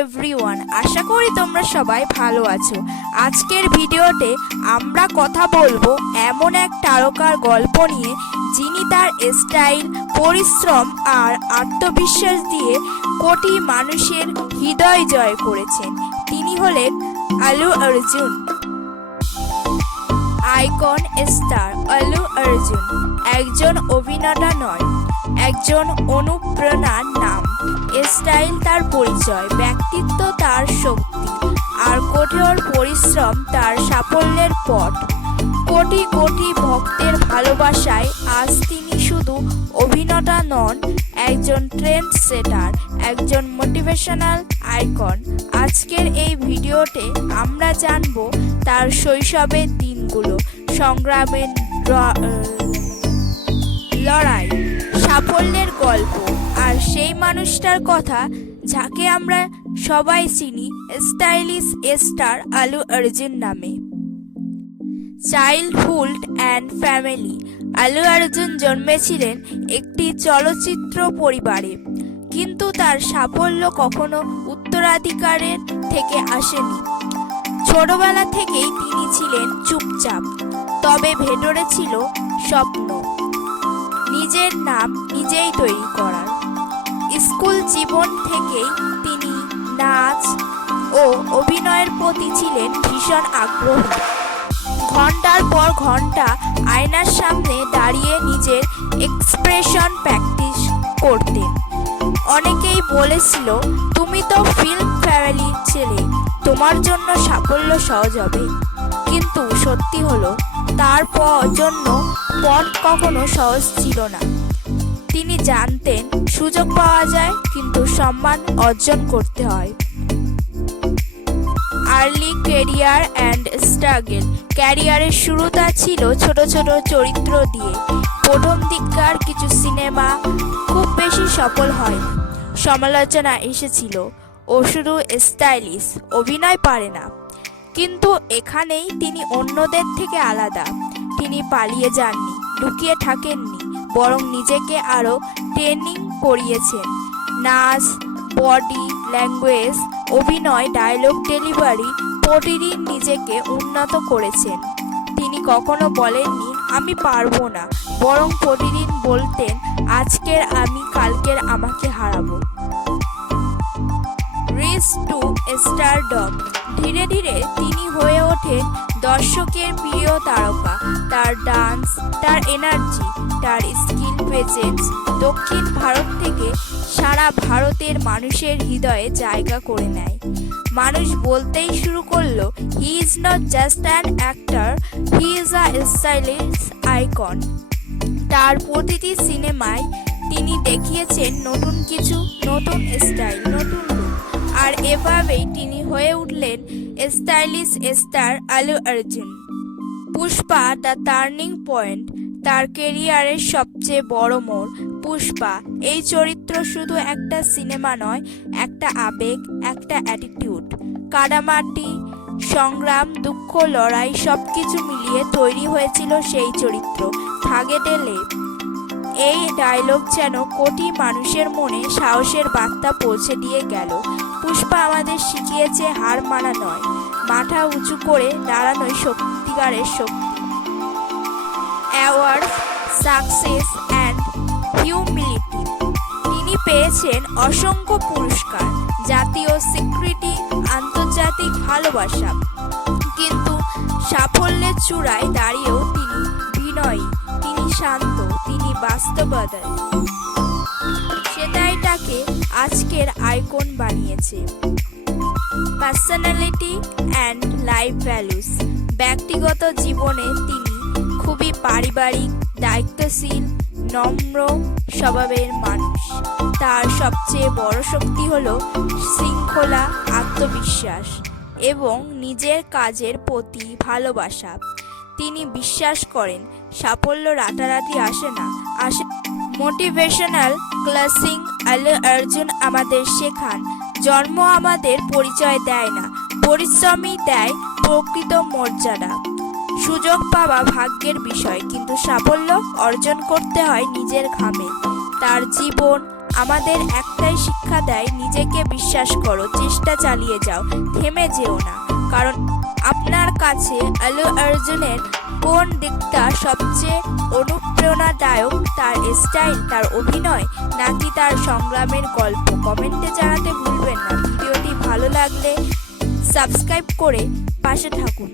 Everyone, আশা করি তোমরা সবাই ভালো আছো। আজকের ভিডিওতে আমরা কথা বলবো এমন এক তারকার গল্প নিয়ে, যিনি তার স্টাইল, পরিশ্রম আর আত্মবিশ্বাস দিয়ে কোটি মানুষের হৃদয় জয় করেছেন। তিনি হলেন আল্লু অর্জুন। আইকন স্টার আল্লু অর্জুন একজন অভিনেতা নয়, একজন অনুপ্রেরণার নাম। স্টাইল তার পরিচয়, ব্যক্তিত্ব তার শক্তি, আর কঠোর পরিশ্রম তার সাফল্যের পথ। কোটি কোটি ভক্তের ভালোবাসায় আজ তিনি শুধু অভিনেতা নন, একজন ট্রেন্ড সেটার, একজন মোটিভেশনাল আইকন। আজকের এই ভিডিওতে আমরা জানব তার শৈশবের দিনগুলো, সংগ্রামের লড়াই, সাফল্যের গল্প, আর সেই মানুষটার কথা যাকে আমরা সবাই চিনি স্টাইলিশ স্টার আল্লু অর্জুন নামে। Childhood and family. Allu Arjun জন্মেছিলেন একটি চলচ্চিত্র পরিবারে, কিন্তু তার সাফল্য কখনো উত্তরাধিকারের থেকে আসেনি। ছোটবেলা থেকেই তিনি ছিলেন চুপচাপ, তবে ভেতরে ছিল স্বপ্ন, নিজের নাম নিজেই তৈরি করার। স্কুল জীবন থেকেই তিনি নাচ ও অভিনয়ের প্রতি ছিলেন ভীষণ আগ্রহী। ঘন্টার পর ঘন্টা আয়নার সামনে দাঁড়িয়ে নিজের এক্সপ্রেশন প্র্যাকটিস করতেন। অনেকেই বলেছিল, তুমি তো ফিল্ম ফ্যামিলির ছেলে, তোমার জন্য সাফল্য সহজ হবে। কিন্তু সত্যি হলো, তার জন্য পথ কখনো সহজ ছিল না। তিনি জানতেন সুযোগ পাওয়া যায়, কিন্তু সম্মান অর্জন করতে হয়। Early career and struggle. ক্যারিয়ারের শুরুটা ছিল ছোট ছোট চরিত্র দিয়ে। প্রথম দিককার কিছু সিনেমা খুব বেশি সফল হয়নি, সমালোচনা এসেছিল, ও শুধু স্টাইলিশ অভিনয় পারে না। কিন্তু এখানেই তিনি অন্যদের থেকে আলাদা। তিনি পালিয়ে যাননি, লুকিয়ে থাকেননি, বরং নিজেকে আরও ট্রেনিং করিয়েছেন। নাচ, বডি ল্যাঙ্গুয়েজ, অভিনয়, ডায়লগ ডেলিভারি, প্রতিদিন নিজেকে উন্নত করেছেন। তিনি কখনো বলেননি আমি পারবো না, বরং প্রতিদিন বলতেন আজকের আমি কালকের আমাকে হারাবো। রিস টু স্টারডম। ধীরে ধীরে তিনি হয়ে ওঠেন দর্শকের প্রিয় তারকা। তার ডান্স, তার এনার্জি, তার স্কিল প্রেজেন্স দক্ষিণ ভারত থেকে সারা ভারতের মানুষের হৃদয়ে জায়গা করে নেয়। মানুষ বলতেই শুরু করলো, he is not just an actor, he is a stylish icon. তার প্রতিটি সিনেমায় তিনি দেখিয়েছেন নতুন কিছু, নতুন স্টাইল, নতুন লুক, আর এভাবেই তিনি হয়ে উঠলেন stylish star Allu Arjun. Pushpa the turning point. তার ক্যারিয়ারের সবচেয়ে বড় মোড়। পুষ্পা এই চরিত্র শুধু একটা সিনেমা নয়, একটা আবেগ, একটা অ্যাটিটিউড। কাদামাটি, সংগ্রাম, দুঃখ, লড়াই সবকিছু মিলিয়ে তৈরি হয়েছিল সেই চরিত্র। থাগে ডেলে। এই ডায়লগ যেন কোটি মানুষের মনে সাহসের বার্তা পৌঁছে দিয়ে গেল। পুষ্পা আমাদের শিখিয়েছে হার মানা নয়, মাথা উঁচু করে দাঁড়ানোই সত্যিকারের শক্তি। Award, success and humility. তিনি পেয়েছেন অসংখ্য পুরস্কার, জাতীয় স্বীকৃতি, আন্তর্জাতিক ভালোবাসা। কিন্তু সাফল্যের চূড়ায় দাঁড়িয়েও তিনি বিনয়ী, তিনি শান্ত, তিনি বাস্তববাদী। সেটাই তাকে আজকের আইকন বানিয়েছে। Personality and life values. ব্যক্তিগত জীবনে তিনি খুবই পারিবারিক, দায়িত্বশীল, নম্র স্বভাবের মানুষ। তার সবচেয়ে বড় শক্তি হলো শৃঙ্খলা, আত্মবিশ্বাস এবং নিজের কাজের প্রতি ভালোবাসা। তিনি বিশ্বাস করেন সাফল্য রাতারাতি আসে না, আসে। মোটিভেশনাল ক্লাসিং। আল্লু অর্জুন আমাদের শেখান, জন্ম আমাদের পরিচয় দেয় না, পরিশ্রমই দেয় প্রকৃত মর্যাদা। সুযোগ পাওয়া ভাগ্যের বিষয়, কিন্তু সাফল্য অর্জন করতে হয় নিজের ঘামে। তার জীবন, আমাদের একটাই শিক্ষা দেয়, নিজেকে বিশ্বাস করো, চেষ্টা চালিয়ে যাও, থেমে যেও না। কারণ আপনার কাছে আল্লু অর্জুনের কোন দিকটা সবচেয়ে অনুপ্রেরণাদায়ক, তার স্টাইল, তার অভিনয়, নাকি তার সংগ্রামের গল্প? কমেন্টে জানাতে ভুলবেন না। ভিডিওটি ভালো লাগলে সাবস্ক্রাইব করে পাশে থাকুন।